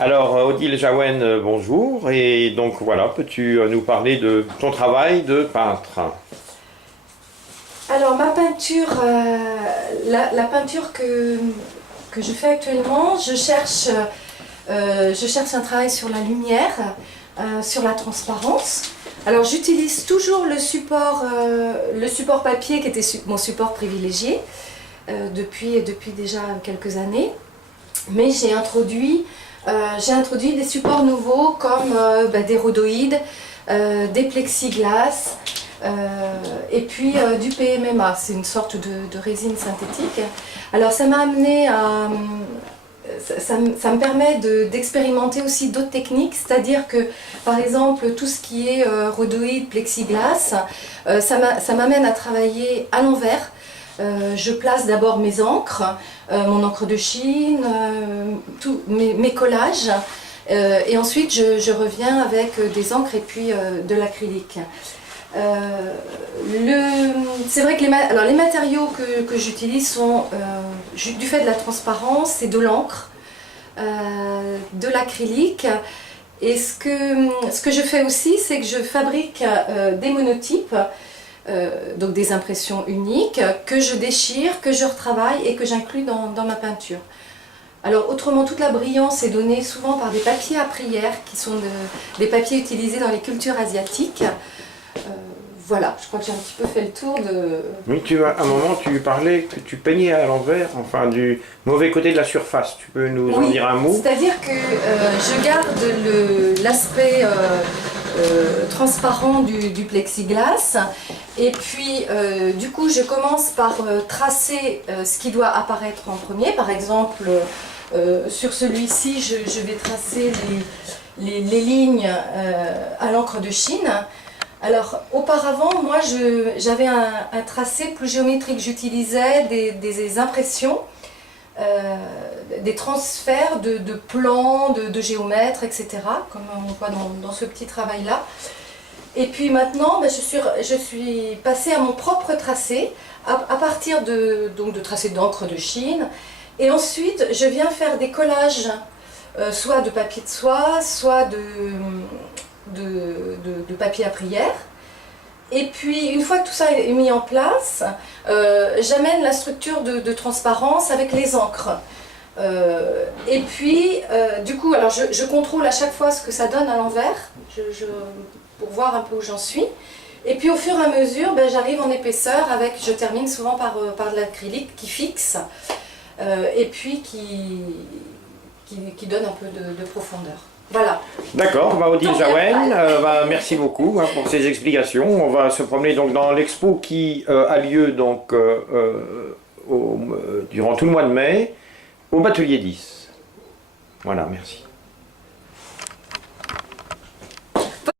Alors, Odile Jaouen, bonjour. Et donc voilà, peux-tu nous parler de ton travail de peintre? Alors ma peinture, la peinture que je fais actuellement, je cherche un travail sur la lumière, sur la transparence. Alors j'utilise toujours le support papier qui était mon support privilégié depuis déjà quelques années. Mais j'ai introduit des supports nouveaux comme des rhodoïdes, des plexiglas, et puis du PMMA, c'est une sorte de résine synthétique. Alors ça m'a amené à... Ça me permet d'expérimenter aussi d'autres techniques, c'est-à-dire que par exemple tout ce qui est rhodoïde, plexiglas, ça m'amène à travailler à l'envers. Je place d'abord mes encres, mon encre de Chine, mes collages, et ensuite je reviens avec des encres et puis de l'acrylique. C'est vrai que les matériaux que j'utilise sont du fait de la transparence, c'est de l'encre, de l'acrylique. Et ce que je fais aussi, c'est que je fabrique des monotypes, donc des impressions uniques, que je déchire, que je retravaille et que j'inclus dans ma peinture. Alors autrement, toute la brillance est donnée souvent par des papiers à prière, qui sont des papiers utilisés dans les cultures asiatiques. Voilà, je crois que j'ai un petit peu fait le tour de... Oui, à un moment, tu parlais que tu peignais à l'envers, enfin du mauvais côté de la surface. Tu peux nous en dire un mot? C'est-à-dire que je garde l'aspect transparent du plexiglas, et puis du coup je commence par tracer ce qui doit apparaître en premier. Par exemple, sur celui-ci, je vais tracer les lignes à l'encre de Chine. Alors auparavant, moi j'avais un tracé plus géométrique, j'utilisais des impressions, des transferts de plans, de géomètres, etc., comme on voit dans ce petit travail-là. Et puis maintenant, je suis passée à mon propre tracé, à partir de tracés d'encre de Chine, et ensuite je viens faire des collages, soit de papier de soie, soit de papier à prière. Et puis une fois que tout ça est mis en place, j'amène la structure de transparence avec les encres. Et puis du coup, alors je contrôle à chaque fois ce que ça donne à l'envers, pour voir un peu où j'en suis. Et puis au fur et à mesure, j'arrive en épaisseur je termine souvent par de l'acrylique qui fixe, et puis qui donne un peu de profondeur. Voilà. D'accord, Odile Jaouen, merci beaucoup pour ces explications. On va se promener donc dans l'expo qui a lieu donc, durant tout le mois de mai au Batelier 10. Voilà, merci.